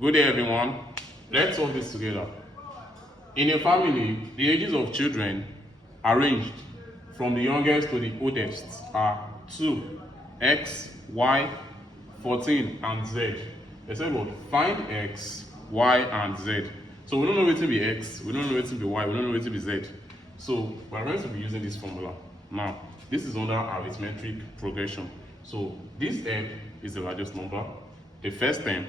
Good day, everyone. Let's solve this together. In a family, the ages of children arranged from the youngest to the oldest are 2, x, y, 14, and z. They said, well, find x, y, and z. So we don't know what to be x, we don't know what to be y, we don't know what to be z. So we're going to be using this formula. Now, this is under arithmetic progression. So this m is the largest number, the first term,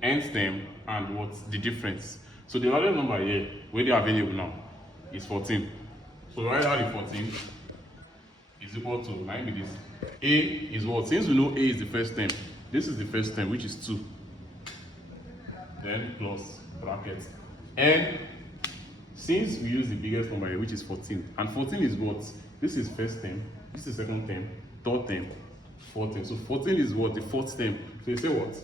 nth term, and what's the difference. So the largest number here, where they are available now, is 14. So right now the 14 is equal to 9 with this. A is what? Since we know A is the first term, this is the first term, which is 2. Then plus bracket. And since we use the biggest number here, which is 14, and 14 is what? This is first term, this is second term, third term, fourth term. So 14 is what? The fourth term. So you say what?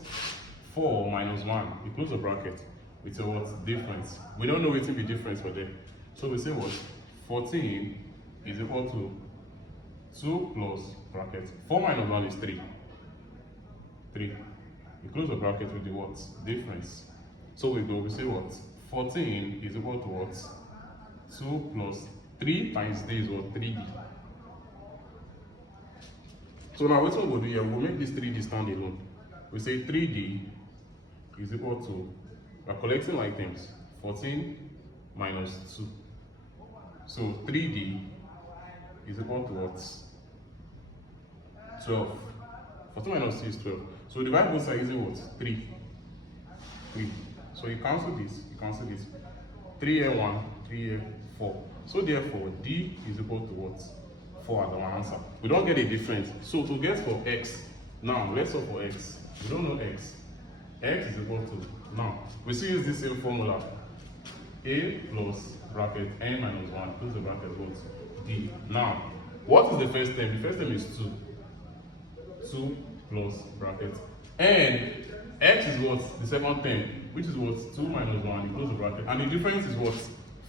4 minus 1, you close the bracket. We say what? Difference. We don't know what will be difference for them. So we say what? 14 is equal to 2 plus bracket. 4 minus 1 is 3. 3. You close the bracket with the what? Difference. So we go, we say what? 14 is equal to what? 2 plus 3 times d is what? 3d. So now what we'll do here, we'll make this 3d stand alone. We say 3d is equal to, we're collecting like terms, 14 minus 2. So 3d is equal to what? 12. 14 minus 2 is 12. So we divide both sides using what? 3. 3. So you cancel this, you cancel this. 3 here 1, 3 here 4. So therefore, d is equal to what? 4 as our answer. We don't get a difference. So to get for x, now let's solve for x. We don't know x. X is equal to, now, we still use the same formula. A plus bracket n minus 1 plus the bracket what? D. Now, what is the first term? The first term is 2. 2 plus bracket. And x is what? The second term, which is what? 2 minus 1, you close the bracket. And the difference is what?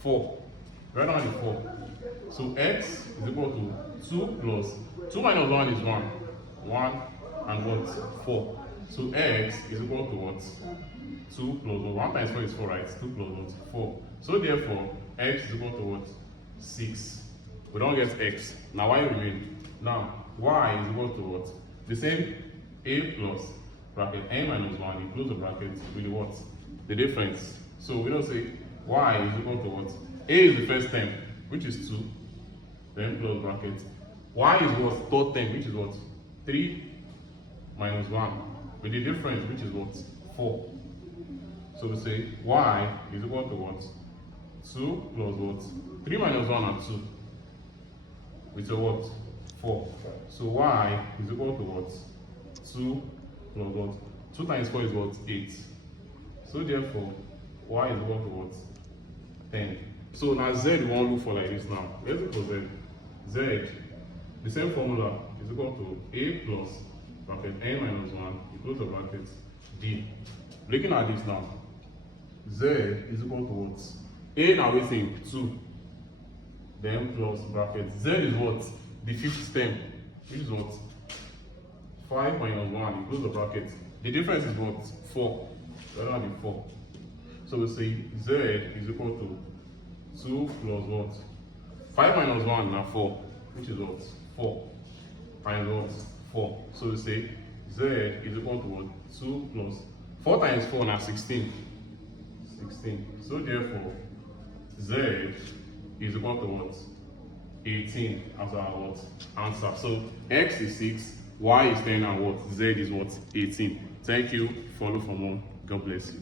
4. Right now the 4. So x is equal to 2 plus 2 minus 1 is 1. 1 and what? 4. So x is equal to what? 2 plus 1 times 4 is 4, right? 2 plus what? 4. So therefore, x is equal to what? 6. We don't get x. Now y remain. Now y is equal to what? The same a plus bracket n minus 1 includes the bracket with what? The difference. So we don't say y is equal to what? A is the first term, which is 2. Then plus bracket. Y is what? Third term, which is what? 3 minus 1. With the difference, which is what? 4. So we say y is equal to what? 2 plus what? 3 minus 1 and 2. Which is what? 4. So y is equal to what? 2 plus what? 2 times 4 is what? 8. So therefore, y is equal to what? 10. So now z we want to look for like this now. Let's look for z. Z, the same formula is equal to a plus bracket n minus 1 equals the bracket d. Looking at this now, z is equal to what? A now we think 2. Then plus bracket. Z is what? The fifth term, which is what? 5 minus 1 equals the bracket. The difference is what? 4. Rather than 4. So we say z is equal to 2 plus what? 5 minus 1 now 4, which is what? 4 times what? 4. So we say z is equal to what? 2 plus 4 times 4 now 16. 16. So therefore, z is equal to what? 18 as our what? Answer. So x is 6, y is 10, and what? Z is what? 18. Thank you. Follow for more. God bless you.